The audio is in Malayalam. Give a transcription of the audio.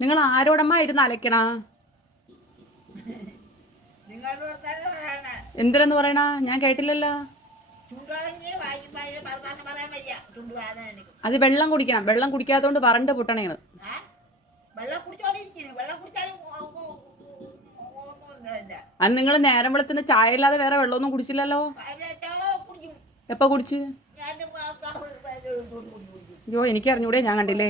നിങ്ങൾ ആരോടമ്മ ഇരുന്ന് അലക്കണ എന്തിനെന്ന് പറയണ? ഞാൻ കേട്ടില്ലല്ലോ. അത് വെള്ളം കുടിക്കണം. വെള്ളം കുടിക്കാത്തോണ്ട് വരണ്ട് പൊട്ടണേണ്. അത് നിങ്ങൾ നേരം വെളുത്തുന്ന ചായ ഇല്ലാതെ വേറെ വെള്ളമൊന്നും കുടിച്ചില്ലല്ലോ? എപ്പോൾ കുടിച്ച് എനിക്കറിഞ്ഞൂടെ അയ്യോ എനിക്ക് അറിഞ്ഞൂടെ ഞാൻ കണ്ടില്ലേ.